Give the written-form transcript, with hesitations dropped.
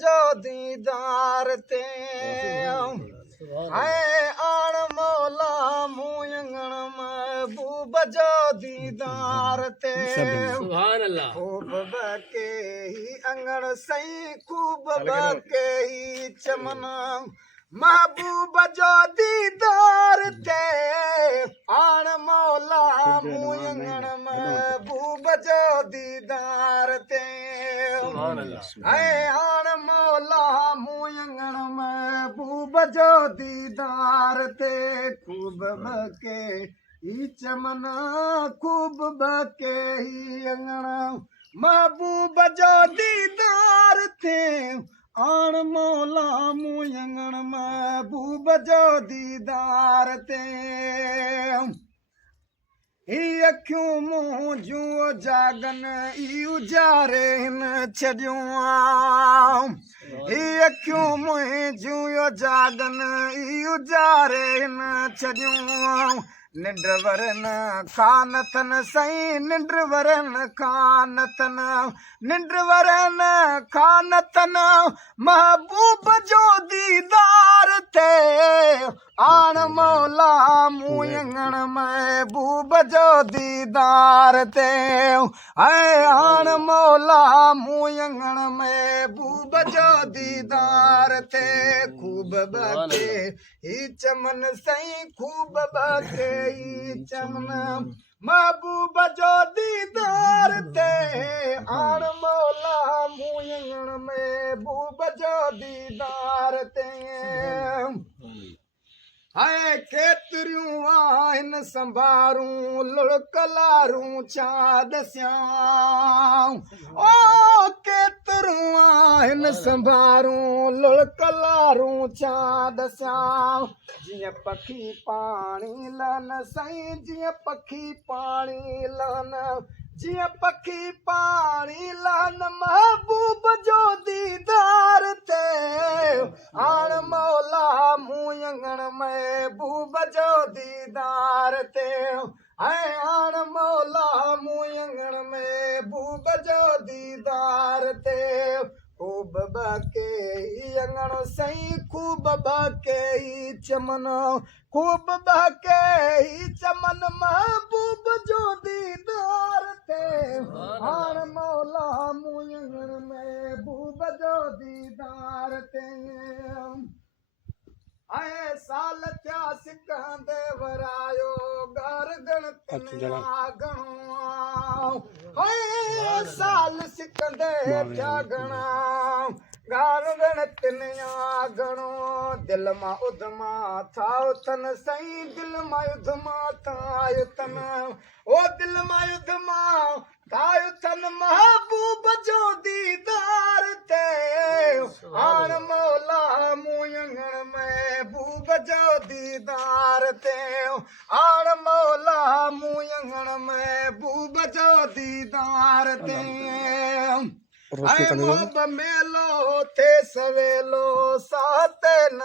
जो दीदार ते है आण मौला मुयंगण महबूब जो दीदार ते सुभान अल्लाह। खूब बके ही अंगण सही खूब बके ही चमन महबूब जो दीदार ते आण मौला मुयंगण महबूब जो दीदार ते सुभान अल्लाह। है आण मौला मुयंगण महबूब जो दीदार ते खूब बके ही चमन खूब बके ही अंगण महबूब जो दीदार थे आण मौला मुयंगण महबूब जो दीदार थे ही अखियूं मुंहुं जूं जागन ई उजारे न छॾियूं ही अखियूं मुंहिं जूं जागन ई उजारे न छॾियूं निंड वरन खानतन सही निंड वरन खानतन निंड वरन खानतन महबूब जो दीदार ते आण मौला मुयंगण महबूब जो दीदार ते है आण मौला मुयंगण महबूब जो दीदार ते खूब बके ही चमन सही खूब बके ही चमन महबूब जो दीदार ते आण मौला मुयंगण महबूब जो दीदार ते है केतरियूं आहिनि संभारूं लुड़कलारूं छा दस्यां ओ केतरियूं आहिनि संभारूं लुड़कलारूं छा दस्यां जीअं पखी पाणी लन साईं जीअं पखी पाणी लन जीअं पखी पाणी लन महबूब जो दीदार ते आण मौला मुयंगण महबूब जो दीदार ते है आण मौला मुयंगण महबूब जो दीदार ते खूब बके ही अंगण सही खूब बके ही चमन खूब बके ही चमन महबूब जो दीदार ते आण मौला मुयंगण महबूब जो दीदार ते आए साल थिया सिकंदे वरायो घर गणतिन गणो हाय साल सिकंदे थिया घणा घर गणतिन गणो दिल मां उधमा थाओ तन सही दिल मां उधमा थायो तन ओ दिल मां उधमा थायो तन महबूब जो दीदार ते आण मौला मुयंगण महबूब जो दीदार ते आण मौला मुयंगण महबूब जो दीदार ते मोहब मेलो थे सवेलो साथ न